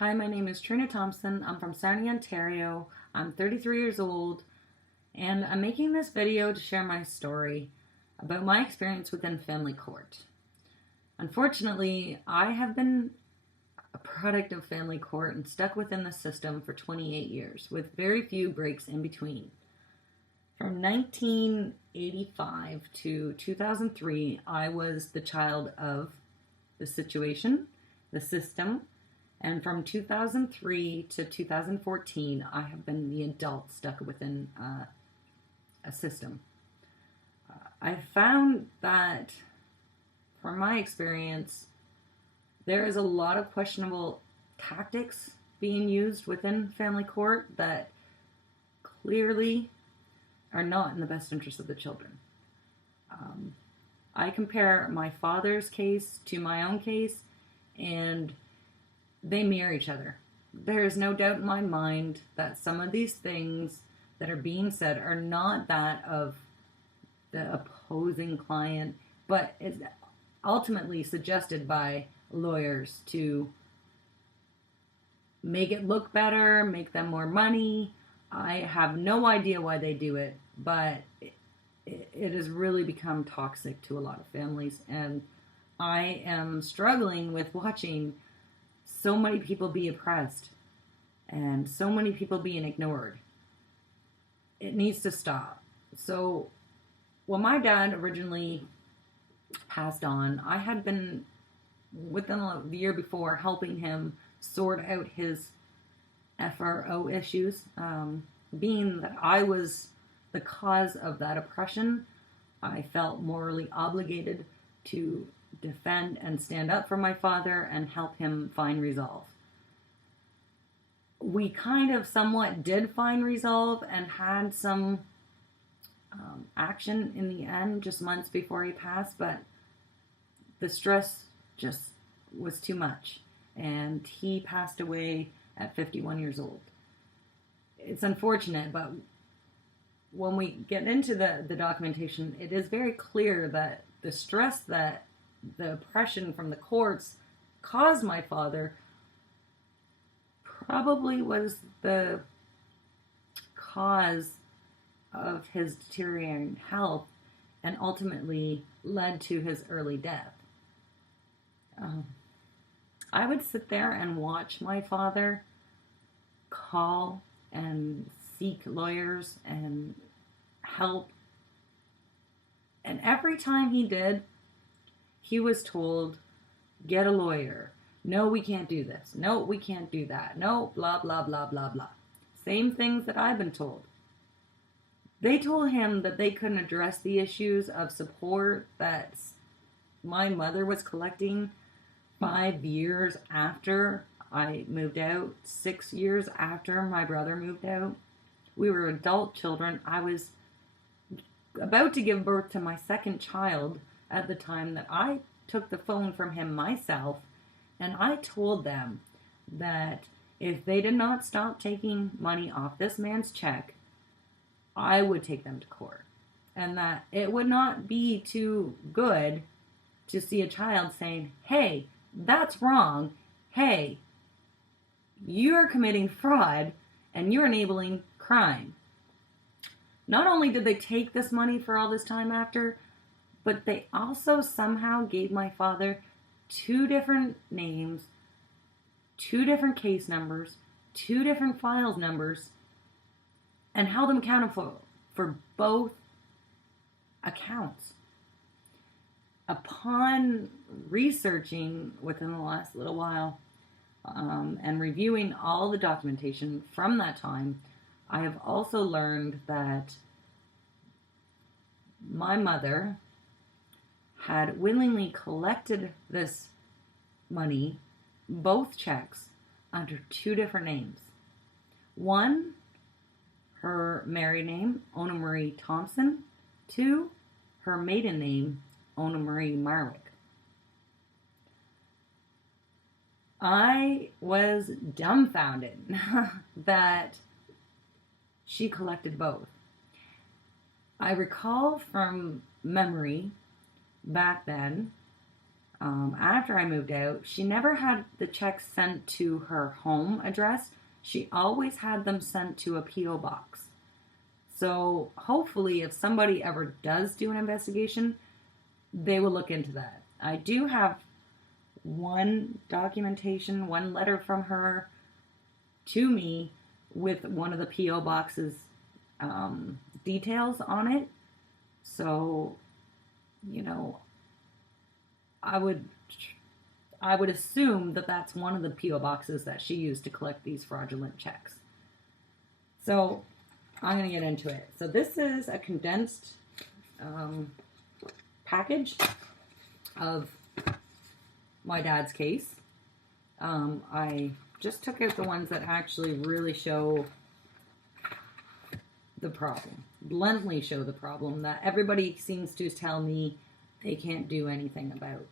Hi, my name is Trina Thompson. I'm from Sarnia, Ontario. I'm 33 years old, and I'm making this video to share my story about my experience within family court. Unfortunately, I have been a product of family court and stuck within the system for 28 years, with very few breaks in between. From 1985 to 2003, I was the child of the situation, the system, and from 2003 to 2014, I have been the adult stuck within a system. I found that, from my experience, there is a lot of questionable tactics being used within family court that clearly are not in the best interest of the children. I compare my father's case to my own case, and they mirror each other. There is no doubt in my mind that some of these things that are being said are not that of the opposing client, but is ultimately suggested by lawyers to make it look better, make them more money. I have no idea why they do it, but it has really become toxic to a lot of families, and I am struggling with watching so many people be oppressed and so many people being ignored. It needs to stop. So when my dad originally passed on, I had been, within the year before, helping him sort out his FRO issues. Being that I was the cause of that oppression, I felt morally obligated to defend and stand up for my father and help him find resolve. We kind of somewhat did find resolve and had some action in the end just months before he passed, but the stress just was too much, and he passed away at 51 years old. It's unfortunate, but when we get into the documentation, it is very clear that the stress that the oppression from the courts caused my father probably was the cause of his deteriorating health and ultimately led to his early death. I would sit there and watch my father call and seek lawyers and help, and every time he did, he was told, get a lawyer. No, we can't do this. No, we can't do that. No, blah, blah, blah, blah, blah. Same things that I've been told. They told him that they couldn't address the issues of support that my mother was collecting 5 years after I moved out, 6 years after my brother moved out. We were adult children. I was about to give birth to my second child at the time that I took the phone from him myself, and I told them that if they did not stop taking money off this man's check, I would take them to court, and that it would not be too good to see a child saying, hey, that's wrong. Hey, you're committing fraud and you're enabling crime. Not only did they take this money for all this time after, but they also somehow gave my father 2 different names, 2 different case numbers, 2 different files numbers, and held him accountable for both accounts. Upon researching within the last little while and reviewing all the documentation from that time, I have also learned that my mother had willingly collected this money, both checks, under 2 different names. One, her married name, Ona Marie Thompson. 2, her maiden name, Ona Marie Marwick. I was dumbfounded that she collected both. I recall from memory back then, after I moved out, she never had the checks sent to her home address. She always had them sent to a P.O. box. So hopefully, if somebody ever does do an investigation, they will look into that. I do have one documentation, one letter from her to me with one of the P.O. boxes details on it. So, you know, I would assume that that's one of the P.O. boxes that she used to collect these fraudulent checks. So I'm going to get into it. So this is a condensed package of my dad's case. I just took out the ones that actually really show the problem, bluntly show the problem that everybody seems to tell me they can't do anything about.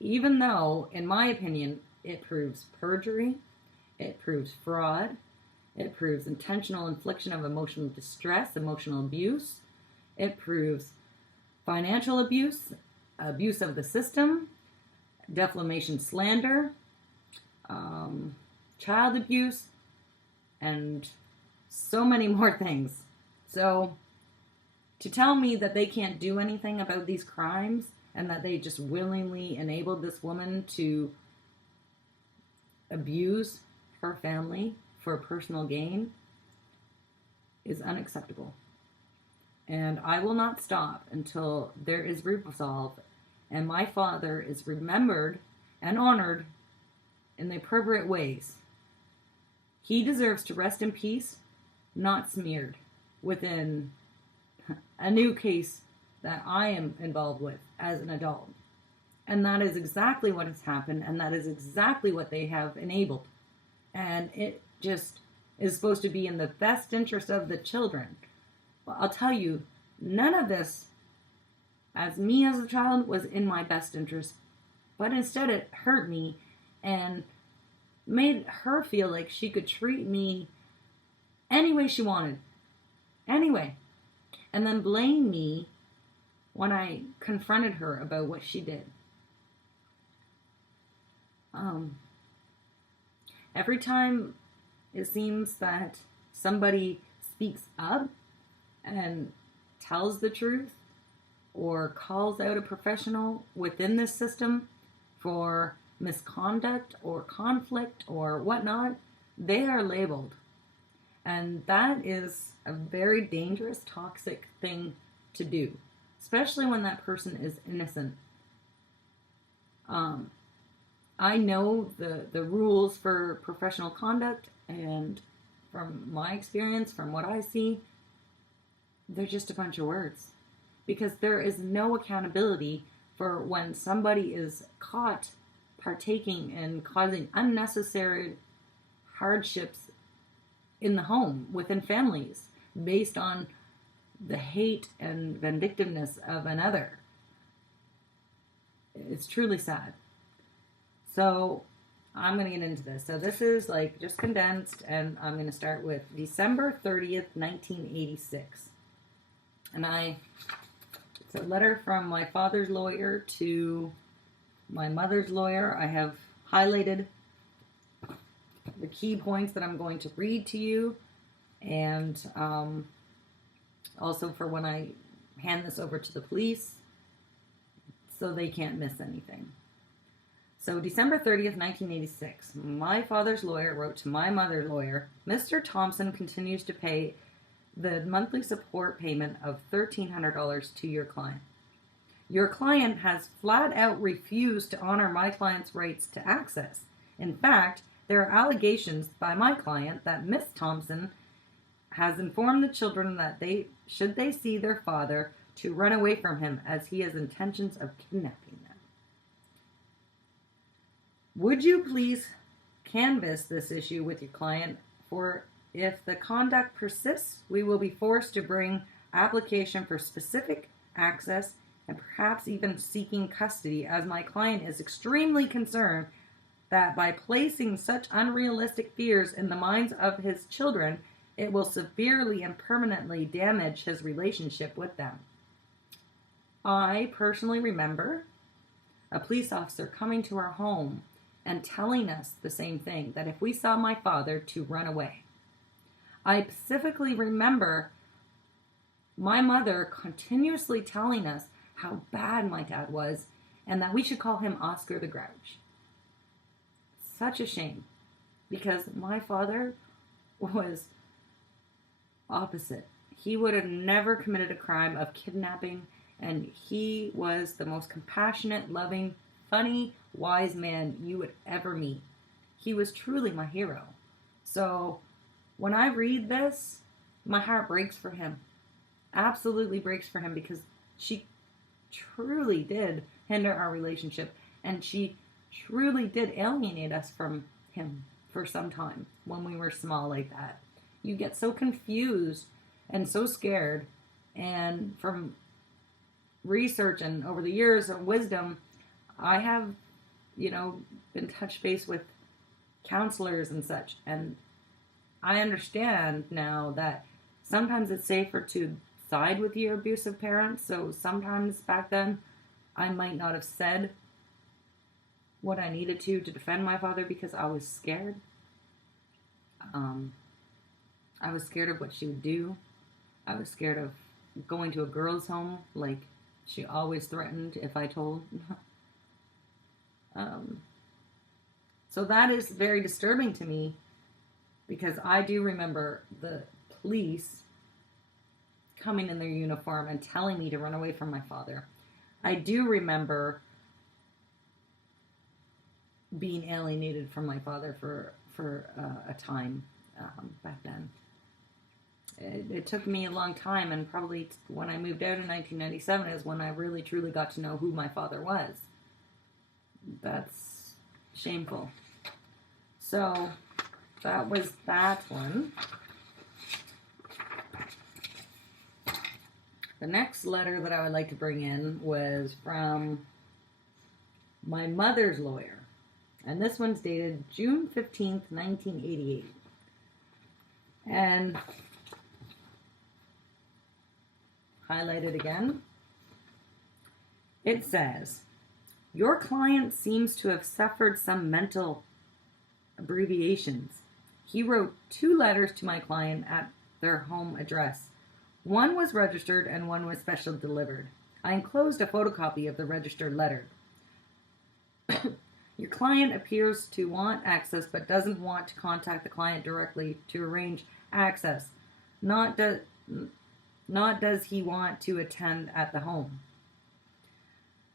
Even though, in my opinion, it proves perjury, it proves fraud, it proves intentional infliction of emotional distress, emotional abuse, it proves financial abuse, abuse of the system, defamation, slander, child abuse, and so many more things. So to tell me that they can't do anything about these crimes and that they just willingly enabled this woman to abuse her family for personal gain is unacceptable. And I will not stop until there is resolve and my father is remembered and honored in the appropriate ways. He deserves to rest in peace, not smeared within a new case that I am involved with as an adult. And that is exactly what has happened, and that is exactly what they have enabled. And it just is supposed to be in the best interest of the children. Well, I'll tell you, none of this, as me as a child, was in my best interest. But instead it hurt me and made her feel like she could treat me any way she wanted. Anyway. And then blame me when I confronted her about what she did. Every time it seems that somebody speaks up and tells the truth or calls out a professional within this system for misconduct or conflict or whatnot, they are labeled. And that is a very dangerous, toxic thing to do, especially when that person is innocent. I know the rules for professional conduct, and from my experience, from what I see, they're just a bunch of words. Because there is no accountability for when somebody is caught partaking in causing unnecessary hardships in the home, within families, based on the hate and vindictiveness of another. It's truly sad. So I'm going to get into this. So this is like just condensed, and I'm going to start with December 30th, 1986. And it's a letter from my father's lawyer to my mother's lawyer. I have highlighted the key points that I'm going to read to you, and also for when I hand this over to the police so they can't miss anything. So December 30th, 1986, my father's lawyer wrote to my mother's lawyer, Mr. Thompson continues to pay the monthly support payment of $1,300 to your client. Your client has flat out refused to honor my client's rights to access. In fact, there are allegations by my client that Miss Thompson has informed the children that should they see their father, to run away from him as he has intentions of kidnapping them. Would you please canvass this issue with your client, for if the conduct persists, we will be forced to bring application for specific access and perhaps even seeking custody, as my client is extremely concerned that by placing such unrealistic fears in the minds of his children, it will severely and permanently damage his relationship with them. I personally remember a police officer coming to our home and telling us the same thing, that if we saw my father, to run away. I specifically remember my mother continuously telling us how bad my dad was and that we should call him Oscar the Grouch. Such a shame, because my father was opposite. He would have never committed a crime of kidnapping, and he was the most compassionate, loving, funny, wise man you would ever meet. He was truly my hero. So when I read this, my heart breaks for him. Absolutely breaks for him, because she truly did hinder our relationship, and she truly did alienate us from him for some time when we were small like that. You get so confused and so scared, and from research and over the years of wisdom, I have, been touched base with counselors and such, and I understand now that sometimes it's safer to side with your abusive parents. So sometimes back then, I might not have said what I needed to defend my father, because I was scared. I was scared of what she would do. I was scared of going to a girl's home, like she always threatened if I told. So that is very disturbing to me, because I do remember the police coming in their uniform and telling me to run away from my father. I do remember being alienated from my father for a time back then. It took me a long time, and probably when I moved out in 1997 is when I really truly got to know who my father was. That's shameful. So that was that one. The next letter that I would like to bring in was from my mother's lawyer. And this one's dated June 15th, 1988. And highlighted again. It says, your client seems to have suffered some mental abbreviations. He wrote 2 letters to my client at their home address. One was registered and one was special delivered. I enclosed a photocopy of the registered letter. Your client appears to want access but doesn't want to contact the client directly to arrange access. Not does he want to attend at the home.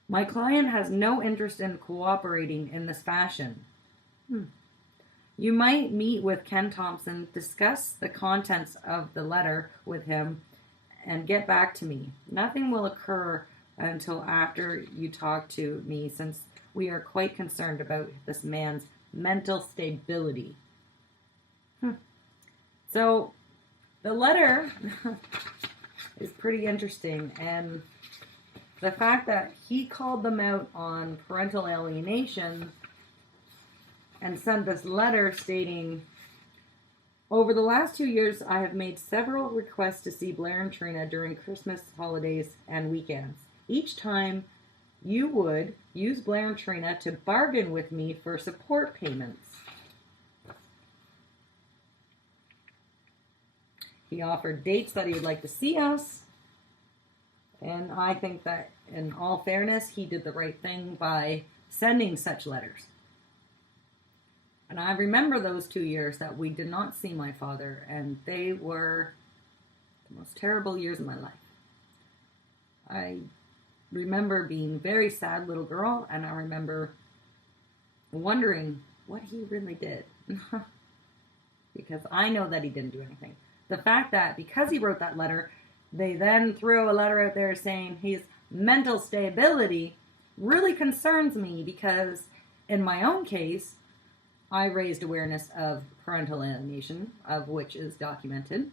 My client has no interest in cooperating in this fashion. You might meet with Ken Thompson, discuss the contents of the letter with him, and get back to me. Nothing will occur until after you talk to me, since we are quite concerned about this man's mental stability. So the letter is pretty interesting, and the fact that he called them out on parental alienation and sent this letter stating, over the last 2 years, I have made several requests to see Blair and Trina during Christmas holidays and weekends. Each time, you would use Blair and Trina to bargain with me for support payments. He offered dates that he would like to see us, and I think that, in all fairness, he did the right thing by sending such letters. And I remember those 2 years that we did not see my father, and they were the most terrible years of my life. I remember being a very sad little girl, and I remember wondering what he really did. Because I know that he didn't do anything. The fact that because he wrote that letter, they then threw a letter out there saying his mental stability really concerns me, because in my own case, I raised awareness of parental alienation, of which is documented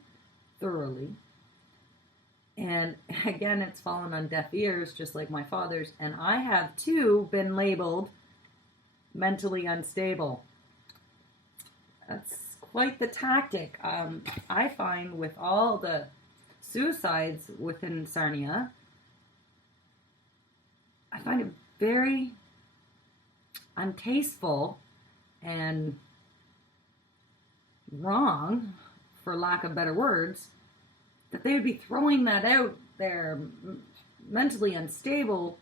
thoroughly. And again, it's fallen on deaf ears, just like my father's. And I have, too, been labeled mentally unstable. That's quite the tactic. I find with all the suicides within Sarnia, I find it very untasteful and wrong, for lack of better words, that they would be throwing that out there, mentally unstable,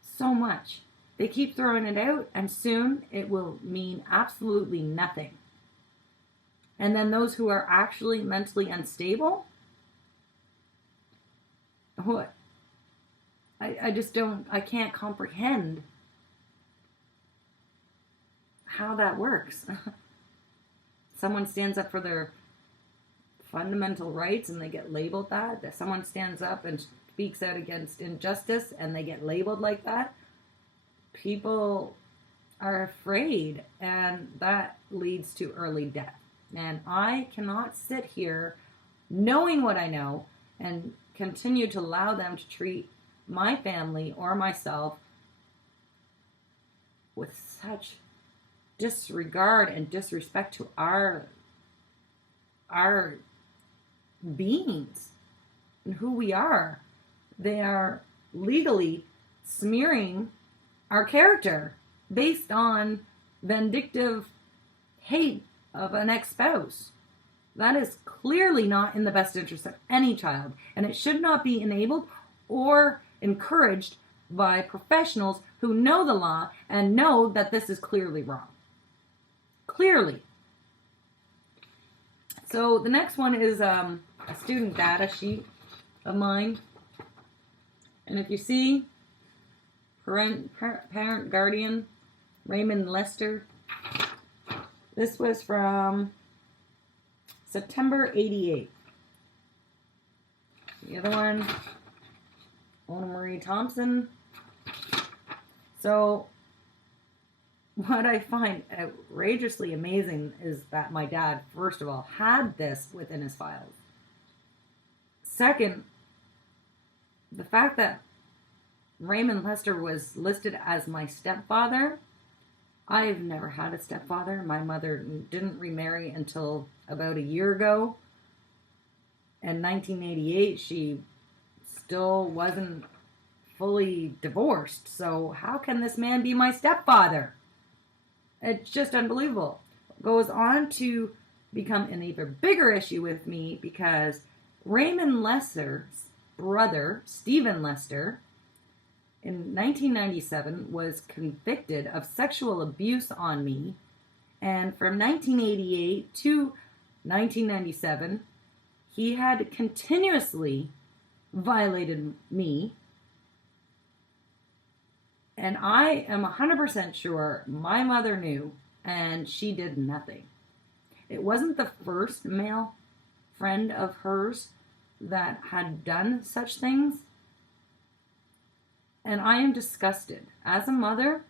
so much. They keep throwing it out, and soon it will mean absolutely nothing. And then those who are actually mentally unstable, what? I just don't, I can't comprehend how that works. Someone stands up for their fundamental rights and they get labeled that. That someone stands up and speaks out against injustice and they get labeled like that. People are afraid, and that leads to early death. And I cannot sit here knowing what I know and continue to allow them to treat my family or myself with such disregard and disrespect to our beings and who we are. They are legally smearing our character based on vindictive hate of an ex-spouse. That is clearly not in the best interest of any child, and it should not be enabled or encouraged by professionals who know the law and know that this is clearly wrong. Clearly. So the next one is a student data sheet of mine. And if you see parent guardian Raymond Lester, this was from September 88. The other one, Ona Marie Thompson. So what I find outrageously amazing is that my dad, first of all, had this within his files. Second, the fact that Raymond Lester was listed as my stepfather. I've never had a stepfather. My mother didn't remarry until about a year ago. In 1988, she still wasn't fully divorced. So how can this man be my stepfather? It's just unbelievable. Goes on to become an even bigger issue with me because Raymond Lester's brother, Stephen Lester, in 1997 was convicted of sexual abuse on me, and from 1988 to 1997 he had continuously violated me, and I am 100% sure my mother knew and she did nothing. It wasn't the first male friend of hers that had done such things. And I am disgusted. As a mother,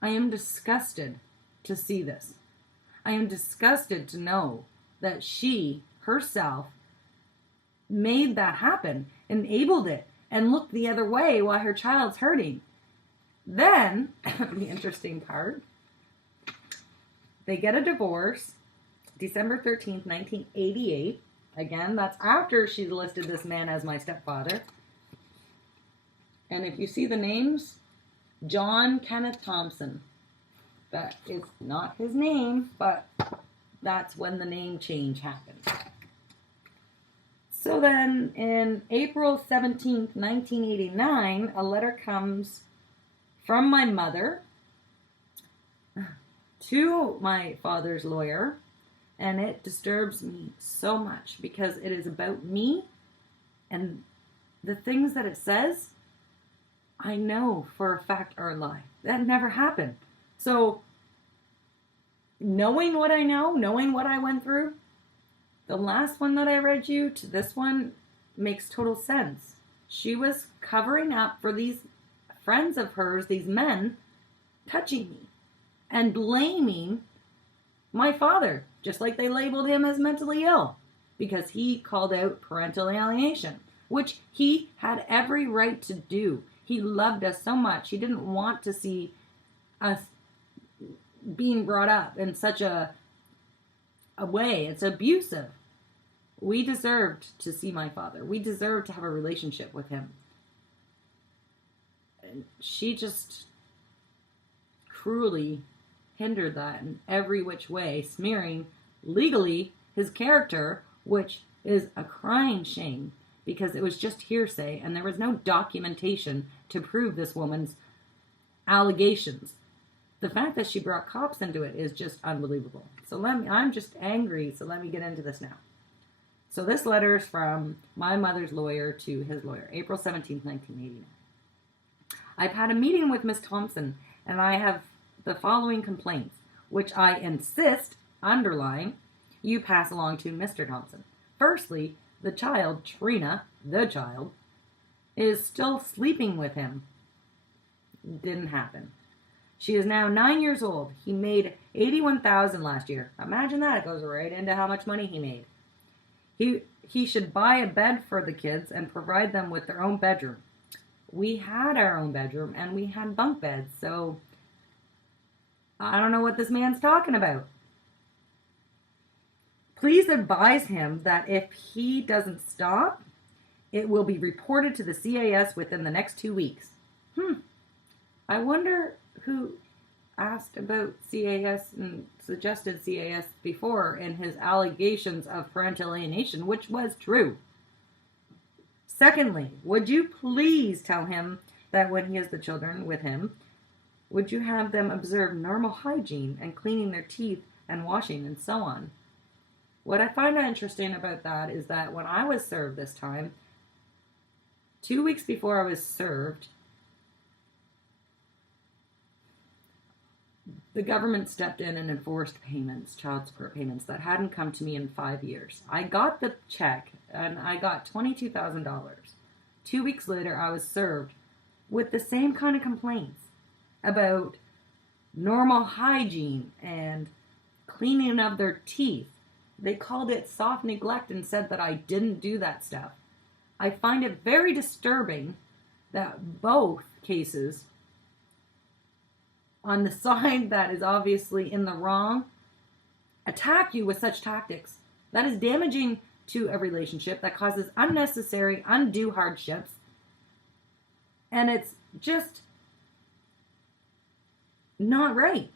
I am disgusted to see this. I am disgusted to know that she herself made that happen, enabled it, and looked the other way while her child's hurting. Then, the interesting part, they get a divorce, December 13th, 1988. Again, that's after she listed this man as my stepfather. And if you see the names, John Kenneth Thompson. That is not his name, but that's when the name change happened. So then, in April 17th, 1989, a letter comes from my mother to my father's lawyer, and it disturbs me so much because it is about me, and the things that it says, I know for a fact are a lie. That never happened. So, knowing what I know, knowing what I went through, the last one that I read you to this one makes total sense. She was covering up for these friends of hers, these men, touching me and blaming my father, just like they labeled him as mentally ill because he called out parental alienation, which he had every right to do. He loved us so much. He didn't want to see us being brought up in such a way. It's abusive. We deserved to see my father. We deserved to have a relationship with him. And she just cruelly hindered that in every which way, smearing legally his character, which is a crying shame because it was just hearsay and there was no documentation to prove this woman's allegations. The fact that she brought cops into it is just unbelievable. So I'm just angry, so let me get into this now. So this letter is from my mother's lawyer to his lawyer, April 17th, 1989. I've had a meeting with Miss Thompson, and I have the following complaints, which I insist, underline, you pass along to Mr. Thompson. Firstly, the child, Trina, the child, is still sleeping with him. Didn't happen. She is now 9 years old. He made $81,000 last year. Imagine that. It goes right into how much money he made. He should buy a bed for the kids and provide them with their own bedroom. We had our own bedroom and we had bunk beds, so I don't know what this man's talking about. Please advise him that if he doesn't stop, it will be reported to the CAS within the next 2 weeks. I wonder who asked about CAS and suggested CAS before in his allegations of parental alienation, which was true. Secondly, would you please tell him that when he has the children with him, would you have them observe normal hygiene and cleaning their teeth and washing and so on? What I find interesting about that is that when I was served this time, 2 weeks before I was served, the government stepped in and enforced payments, child support payments, that hadn't come to me in 5 years. I got the check, and I got $22,000. 2 weeks later, I was served with the same kind of complaints about normal hygiene and cleaning of their teeth. They called it soft neglect and said that I didn't do that stuff. I find it very disturbing that both cases, on the side that is obviously in the wrong, attack you with such tactics. That is damaging to a relationship, that causes unnecessary, undue hardships. And it's just not right.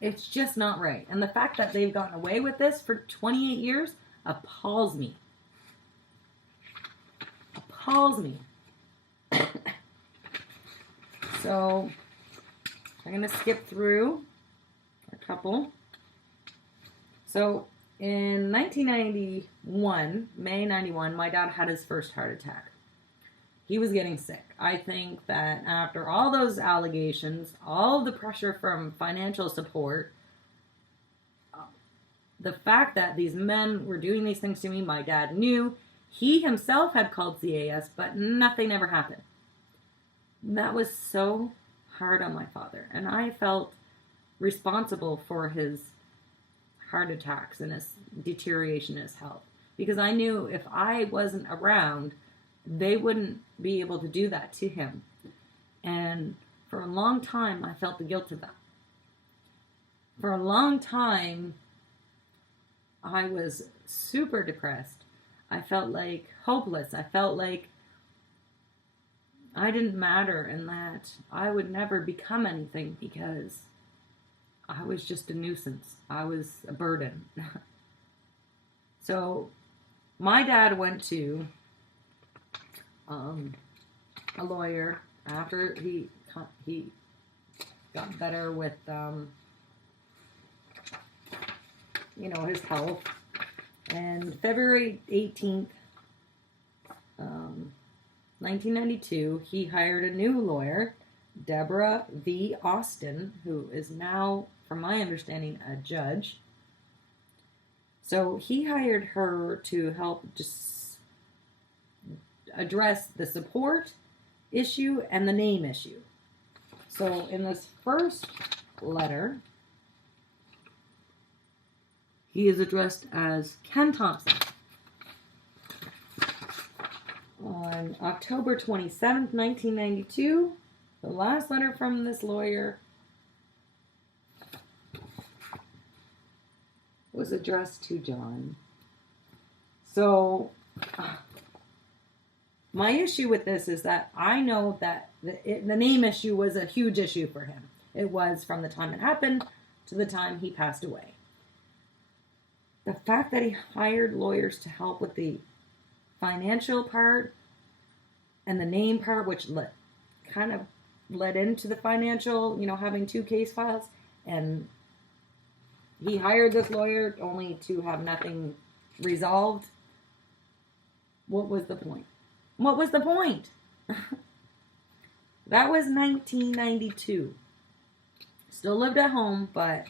It's just not right. And the fact that they've gotten away with this for 28 years appalls me. Appalls me. So I'm going to skip through a couple. So in 1991, May 91, my dad had his first heart attack. He was getting sick. I think that after all those allegations, all the pressure from financial support, the fact that these men were doing these things to me, my dad knew. He himself had called CAS, but nothing ever happened. That was so hard on my father, and I felt responsible for his heart attacks and his deterioration in his health, because I knew if I wasn't around, they wouldn't be able to do that to him. And for a long time, I felt the guilt of that. For a long time, I was super depressed. I felt like hopeless. I felt like I didn't matter and that I would never become anything because I was just a nuisance. I was a burden. So my dad went to a lawyer after he got better with his health. And February 18th, 1992, he hired a new lawyer, Deborah V. Austin, who is now, from my understanding, a judge. So he hired her to help just address the support issue and the name issue. So in this first letter, he is addressed as Ken Thompson. On October 27th, 1992, the last letter from this lawyer was addressed to John. So my issue with this is that I know that the name issue was a huge issue for him. It was from the time it happened to the time he passed away. The fact that he hired lawyers to help with the financial part and the name part, which kind of led into the financial, having 2 case files, and he hired this lawyer only to have nothing resolved. What was the point? What was the point? That was 1992. Still lived at home, but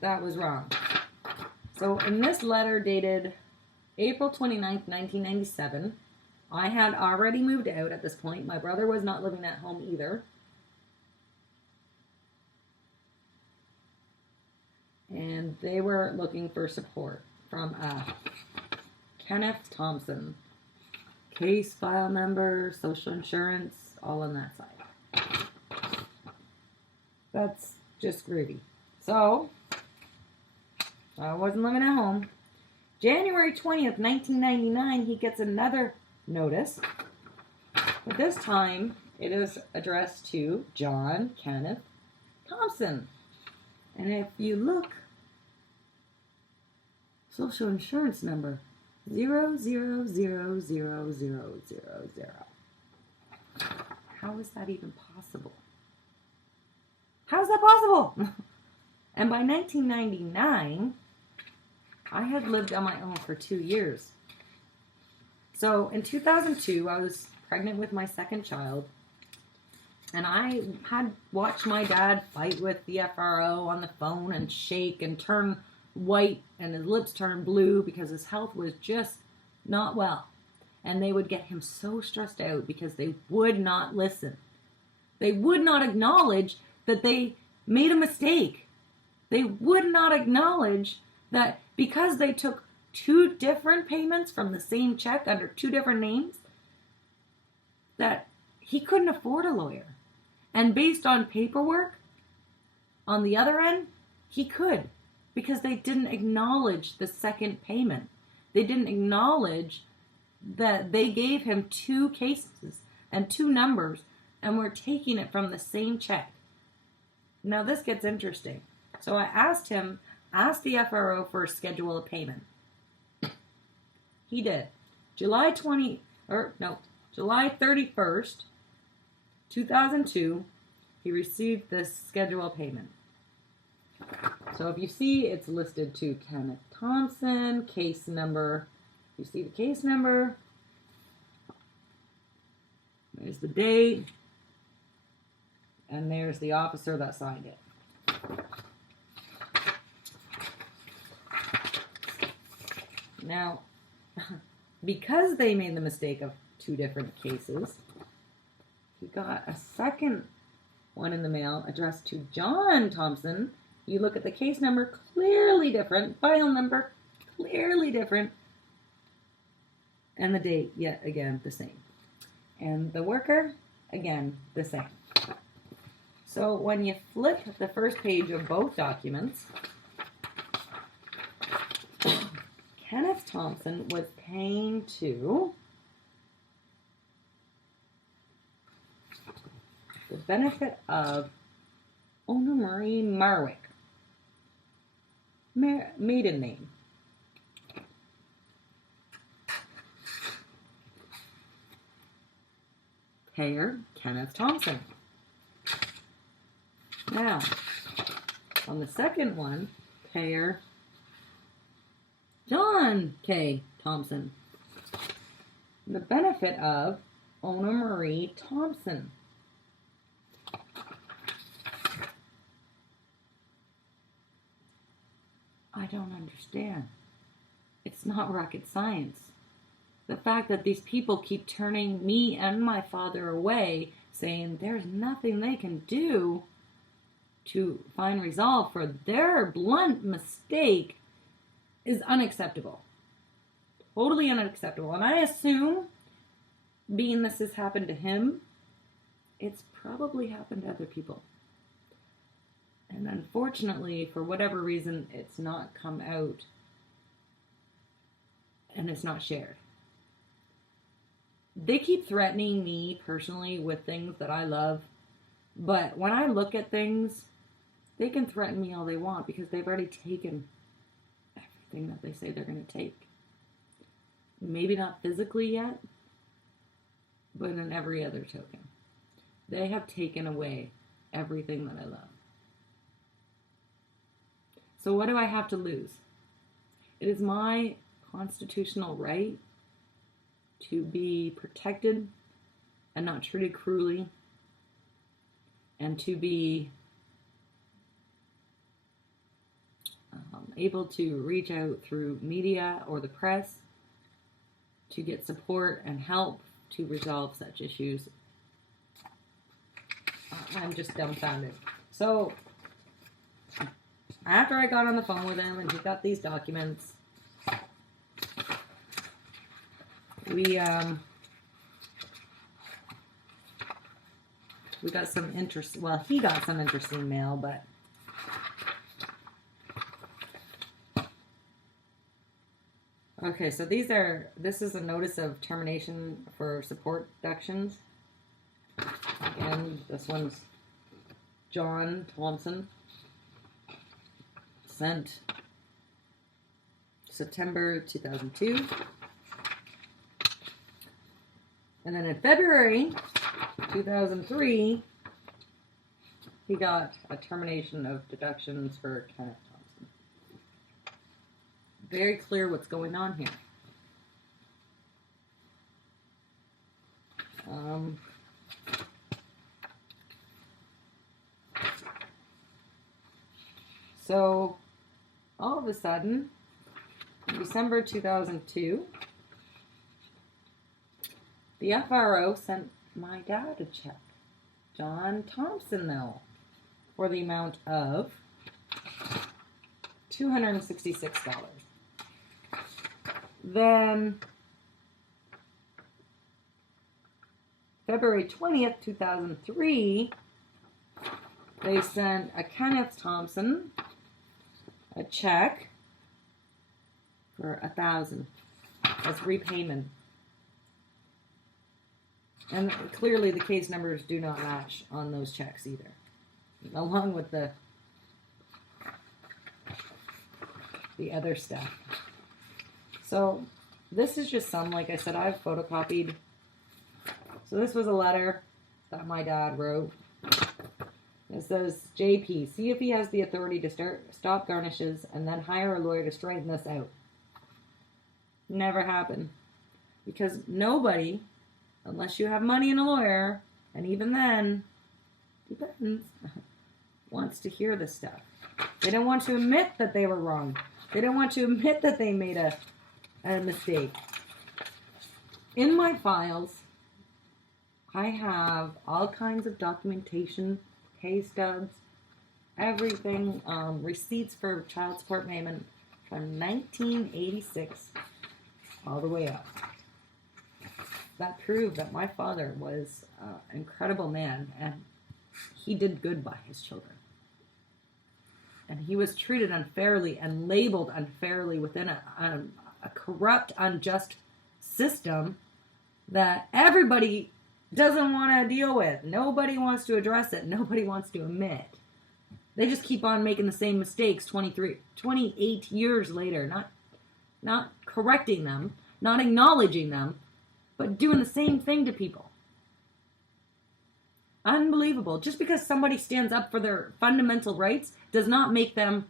that was wrong. So in this letter dated April 29th, 1997, I had already moved out at this point. My brother was not living at home either. And they were looking for support from Kenneth Thompson. Case file number, social insurance, all on that side. That's just groovy. So, I wasn't living at home. January 20th, 1999, he gets another notice. But this time, it is addressed to John Kenneth Thompson. And if you look, social insurance number 0000000. How is that even possible? How is that possible? And by 1999, I had lived on my own for 2 years. So in 2002, I was pregnant with my second child, and I had watched my dad fight with the FRO on the phone and shake and turn white and his lips turn blue because his health was just not well. And they would get him so stressed out because they would not listen. They would not acknowledge that they made a mistake. They would not acknowledge that because they took 2 different payments from the same check under 2 different names, that he couldn't afford a lawyer. And based on paperwork, on the other end, he could, because they didn't acknowledge the second payment. They didn't acknowledge that they gave him 2 cases and 2 numbers and were taking it from the same check. Now this gets interesting. So I asked the FRO for a schedule of payment. He did. July 31st, 2002, he received this schedule of payment. So if you see, it's listed to Kenneth Thompson, case number. You see the case number. There's the date. And there's the officer that signed it. Now, because they made the mistake of 2 different cases, he got a second one in the mail addressed to John Thompson. You look at the case number, clearly different. File number, clearly different. And the date, yet again, the same. And the worker, again, the same. So when you flip the first page of both documents, Kenneth Thompson was paying to the benefit of Ona Marie Marwick. Maiden name. Payer, Kenneth Thompson. Now, on the second one, payer, John K. Thompson. The benefit of Ona Marie Thompson. I don't understand. It's not rocket science. The fact that these people keep turning me and my father away, saying there's nothing they can do to find resolve for their blunt mistake, is unacceptable. Totally unacceptable. And I assume, being this has happened to him, it's probably happened to other people. And unfortunately, for whatever reason, it's not come out and it's not shared. They keep threatening me personally with things that I love, but when I look at things, they can threaten me all they want because they've already taken everything that they say they're going to take. Maybe not physically yet, but in every other token. They have taken away everything that I love. So what do I have to lose? It is my constitutional right to be protected and not treated cruelly, and to be able to reach out through media or the press to get support and help to resolve such issues. I'm just dumbfounded. So after I got on the phone with him and he got these documents, we got some interest. Well, he got some interesting mail, but okay. So this is a notice of termination for support deductions. Again, this one's John Thompson. Sent September 2002. And then in February 2003, he got a termination of deductions for Kenneth Thompson. Very clear what's going on here. So, all of a sudden, in December 2002, the FRO sent my dad a check, John Thompson, though, for the amount of $266. Then, February 20th, 2003, they sent a Kenneth Thompson a check for $1,000 as repayment. And clearly the case numbers do not match on those checks either, along with the other stuff. So this is just some, like I said, I've photocopied. So this was a letter that my dad wrote. It says, JP, see if he has the authority to stop garnishes and then hire a lawyer to straighten this out. Never happened. Because nobody, unless you have money and a lawyer, and even then, depends, wants to hear this stuff. They don't want to admit that they were wrong. They don't want to admit that they made a mistake. In my files, I have all kinds of documentation, pay stubs, everything, receipts for child support payment from 1986 all the way up. That proved that my father was an incredible man, and he did good by his children. And he was treated unfairly and labeled unfairly within a corrupt, unjust system that everybody doesn't want to deal with. Nobody wants to address it. Nobody wants to admit. They just keep on making the same mistakes 28 years later, not correcting them, not acknowledging them, but doing the same thing to people. Unbelievable. Just because somebody stands up for their fundamental rights does not make them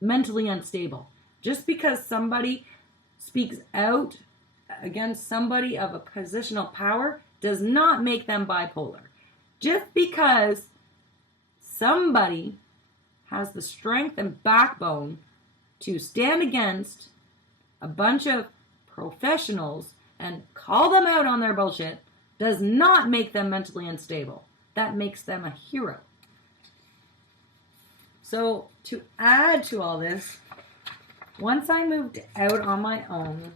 mentally unstable. Just because somebody speaks out against somebody of a position of power does not make them bipolar. Just because somebody has the strength and backbone to stand against a bunch of professionals and call them out on their bullshit does not make them mentally unstable. That makes them a hero. So to add to all this, once I moved out on my own,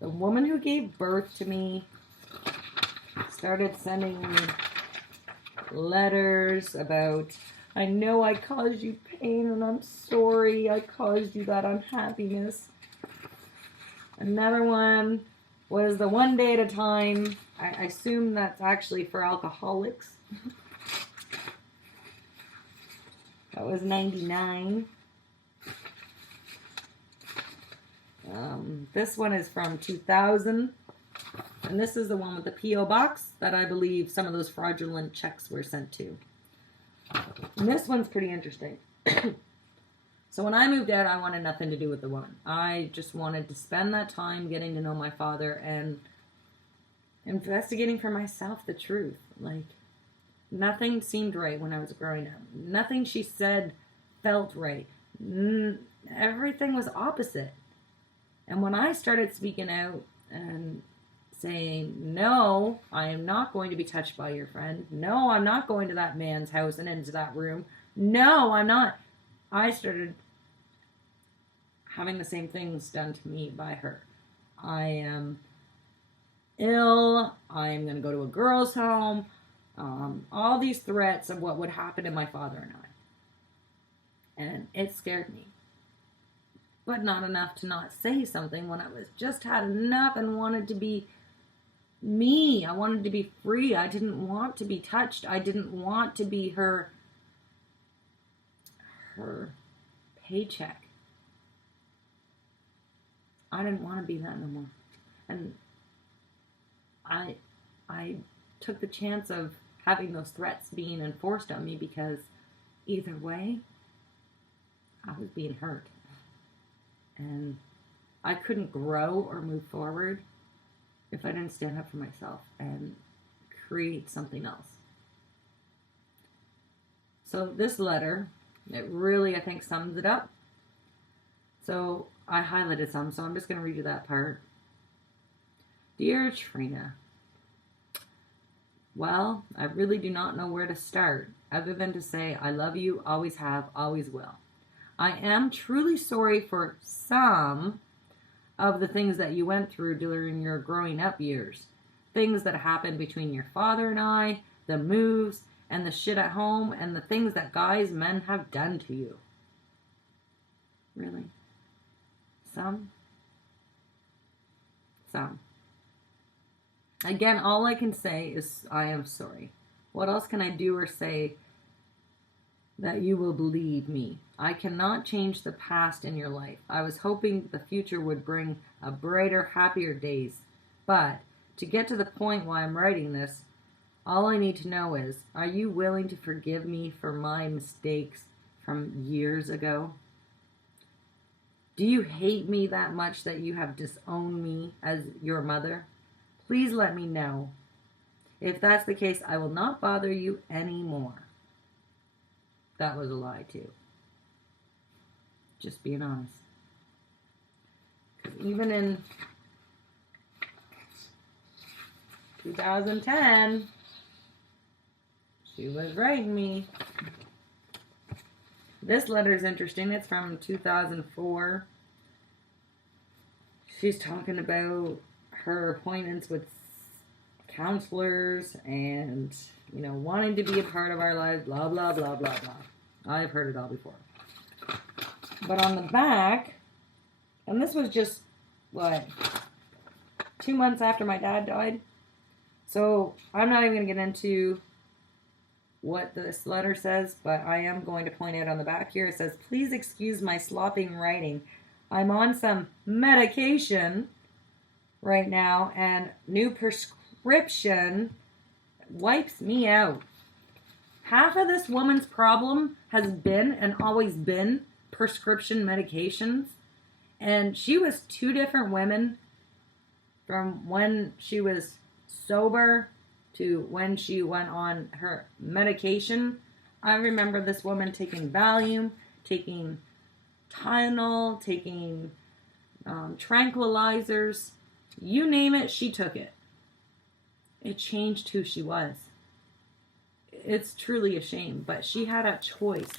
the woman who gave birth to me started sending me letters about, I know I caused you pain and I'm sorry I caused you that unhappiness. Another one was the one day at a time. I assume that's actually for alcoholics. That was 99. This one is from 2000. And this is the one with the P.O. box that I believe some of those fraudulent checks were sent to. And this one's pretty interesting. So when I moved out, I wanted nothing to do with the woman. I just wanted to spend that time getting to know my father and investigating for myself the truth. Like, nothing seemed right when I was growing up. Nothing she said felt right. Everything was opposite. And when I started speaking out and saying, no, I am not going to be touched by your friend. No, I'm not going to that man's house and into that room. No, I'm not. I started having the same things done to me by her. I am ill. I am going to go to a girl's home. All these threats of what would happen to my father and I. And it scared me. But not enough to not say something when I was just had enough and wanted to be me. I wanted to be free. I didn't want to be touched. I didn't want to be her paycheck. I didn't want to be that no more. And I took the chance of having those threats being enforced on me because either way, I was being hurt. And I couldn't grow or move forward if I didn't stand up for myself and create something else. So this letter, it really, I think, sums it up. So I highlighted some, so I'm just going to read you that part. Dear Trina, well, I really do not know where to start, other than to say I love you, always have, always will. I am truly sorry for some of the things that you went through during your growing up years. Things that happened between your father and I, the moves, and the shit at home, and the things that guys, men have done to you. Really? Some? Some. Again, all I can say is I am sorry. What else can I do or say that you will believe me? I cannot change the past in your life. I was hoping the future would bring a brighter, happier days. But to get to the point why I'm writing this, all I need to know is, are you willing to forgive me for my mistakes from years ago? Do you hate me that much that you have disowned me as your mother? Please let me know. If that's the case, I will not bother you anymore. That was a lie, too. Just being honest. Because even in 2010, she was writing me. This letter is interesting. It's from 2004. She's talking about her appointments with counselors and, wanting to be a part of our lives, blah, blah, blah, blah, blah. I've heard it all before. But on the back, and this was just, 2 months after my dad died. So I'm not even going to get into what this letter says, but I am going to point out on the back here, it says, please excuse my sloppy writing. I'm on some medication right now, and new prescription wipes me out. Half of this woman's problem has been and always been prescription medications. And she was 2 different women from when she was sober to when she went on her medication. I remember this woman taking Valium, taking Tylenol, taking tranquilizers. You name it, she took it. It changed who she was. It's truly a shame, but she had a choice.